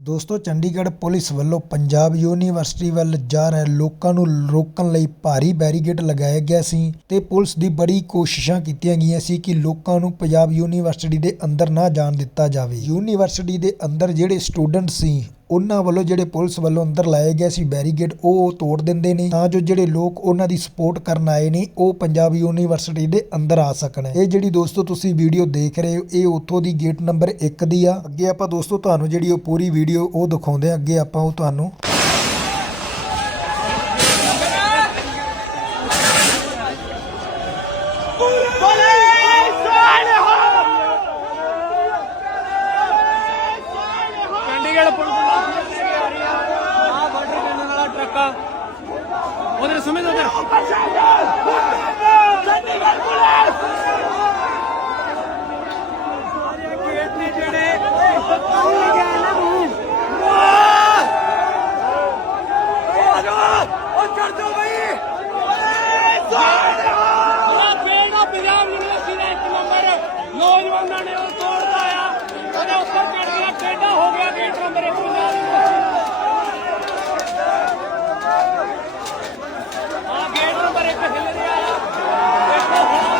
ਦੋਸਤੋ, ਚੰਡੀਗੜ੍ਹ ਪੁਲਿਸ ਵੱਲੋਂ ਪੰਜਾਬ ਯੂਨੀਵਰਸਿਟੀ ਵੱਲ ਜਾ ਰਹੇ ਲੋਕਾਂ ਨੂੰ ਰੋਕਣ ਲਈ ਭਾਰੀ ਬੈਰੀਕੇਡ ਲਗਾਇਆ ਗਿਆ ਸੀ ਤੇ ਪੁਲਿਸ ਦੀ ਬੜੀ ਕੋਸ਼ਿਸ਼ਾਂ ਕੀਤੀਆਂ ਗਈਆਂ ਸੀ ਕਿ ਲੋਕਾਂ ਨੂੰ ਪੰਜਾਬ ਯੂਨੀਵਰਸਿਟੀ ਦੇ ਅੰਦਰ ਨਾ ਜਾਣ ਦਿੱਤਾ ਜਾਵੇ। ਯੂਨੀਵਰਸਿਟੀ ਦੇ ਅੰਦਰ ਜਿਹੜੇ ਸਟੂਡੈਂਟ ਸੀ ਉਹਨਾਂ ਵੱਲੋਂ ਜਿਹੜੇ ਪੁਲਿਸ ਵੱਲੋਂ ਅੰਦਰ ਲਾਏ ਗਏ ਸੀ ਬੈਰੀਕੇਡ, ਉਹ ਤੋੜ ਦਿੰਦੇ ਨੇ। ਤਾਂ ਜੋ ਜਿਹੜੇ ਲੋਕ ਉਹਨਾਂ ਦੀ ਸਪੋਰਟ ਕਰਨ ਆਏ ਨੇ, ਉਹ ਪੰਜਾਬ ਯੂਨੀਵਰਸਿਟੀ ਦੇ ਅੰਦਰ ਆ ਸਕਣ। ਇਹ ਜਿਹੜੀ ਦੋਸਤੋ ਤੁਸੀਂ ਵੀਡੀਓ ਦੇਖ ਰਹੇ ਹੋ, ਇਹ ਉੱਥੋਂ ਦੀ ਗੇਟ ਨੰਬਰ 1 ਦੀ ਆ। ਅੱਗੇ ਆਪਾਂ ਦੋਸਤੋ ਤੁਹਾਨੂੰ ਜਿਹੜੀ ਉਹ ਪੂਰੀ ਵੀਡੀਓ, ਉਹ ਦਿਖਾਉਂਦੇ ਆ ਅੱਗੇ ਆਪਾਂ ਉਹ ਤੁਹਾਨੂੰ ਚੰਡੀਗੜ੍ਹ ਪੁਲਿਸ ਆ ਬਾਰਡਰ ਪੈਣ ਵਾਲਾ ਟਰੱਕ ਆ। ਉਧਰ ਸੁਮਿਤ ਉਧਰ। ਗੇਟ ਨੇ ਜਿਹੜੇ ਪੰਜਾਬ ਯੂਨੀਵਰਸਿਟੀ ਦਾ ਇੱਕ ਨੰਬਰ। ਨੌਜਵਾਨਾਂ ਨੇ ਉਹ ਤੋੜਦਾ ਆ। ਉਹਦੇ ਉੱਪਰ ਹੋ ਗਿਆ ਗੇਟ ਨੰਬਰ 1 ਪੰਜਾਬ ਯੂਨੀਵਰਸਿਟੀ ਆ ਗੇਟ ਨੰਬਰ 1 ਹਿੱਲ ਰਿਹਾ ਆ ਦੇਖੋ ਹੁਣ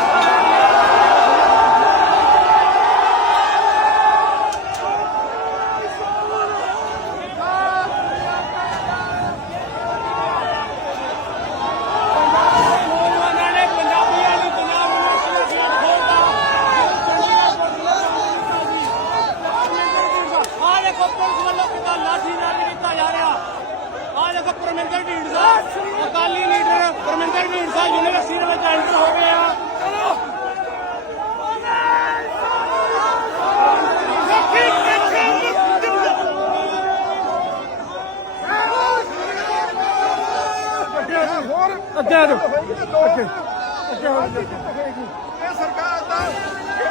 ਨੌਜਵਾਨਾਂ ਨੇ ਪੰਜਾਬੀਆਂ ਨੂੰ ਪੰਜਾਬ ਯੂਨੀਵਰਸਿਟੀ ਦਾ ਖੋਲ੍ਹਤਾ। ਆਹ ਦੇਖੋ ਪੁਲਿਸ ਵੱਲੋਂ ਕਿੱਦਾਂ ਲਾਠੀ ਨਾਲ ਕੀਤਾ ਜਾ ਰਿਹਾ ਆਹ ਦੇਖੋ ਪਰਮਿੰਦਰ ਢੀਂਡਸਾ, ਅਕਾਲੀ ਲੀਡਰ ਪਰਮਿੰਦਰ ਢੀਂਡਸਾ ਯੂਨੀਵਰਸਿਟੀ ਦੇ ਵਿੱਚ ਐਂਟਰ ਹੋ ਗਏ ਆ। ਅੱਗੇ ਆ ਜਾਓ। ਅੱਗੇ ਸਤਿ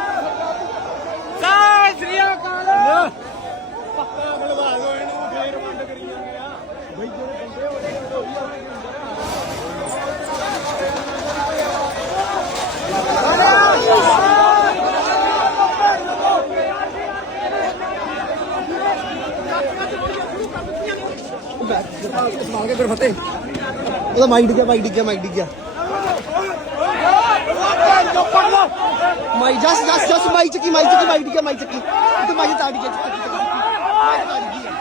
ਆ ਕੇ ਫਿਰ ਫਤਿਹ ਉਹਦਾ ਮਾਈਕ ਡਿੱਗਿਆ ਮਾਈਕ ਡਿੱਗਿਆ ਮਾਈਕ ਡਿੱਗਿਆ ਮਾਈਕ ਜਸ ਜਸ ਜਸ ਮਾਈਕ ਚੱਕੀ ਮਾਈਕ ਚੱਕੀ ਮਾਈਕ ਡਿੱਗਿਆ ਮਾਈਕ ਚੱਕੀ। ਤੇ ਮਾਈਕ ਤਾਂ ਡਿੱਗਿਆ ਚੱਕੀ ਚੱਕੀ ਮਾਈਕ ਤਾਂ ਡਿੱਗੀ ਆ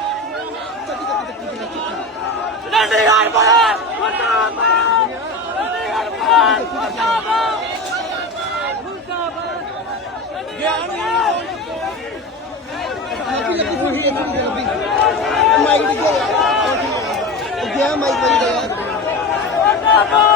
ਚੱਕੀ ਚੱਕੀ ਚੱਕੀ ਚੱਕੀ ਚੰਡੀਗੜ੍ਹ ਪੁਲਿਸ ਮੁਰਦਾਬਾਦ ਚੰਡੀਗੜ੍ਹ ਪੁਲਿਸ ਮੁਰਦਾਬਾਦ ਗਿਆ ਮਾਈਕ ਬਣ ਗਿਆ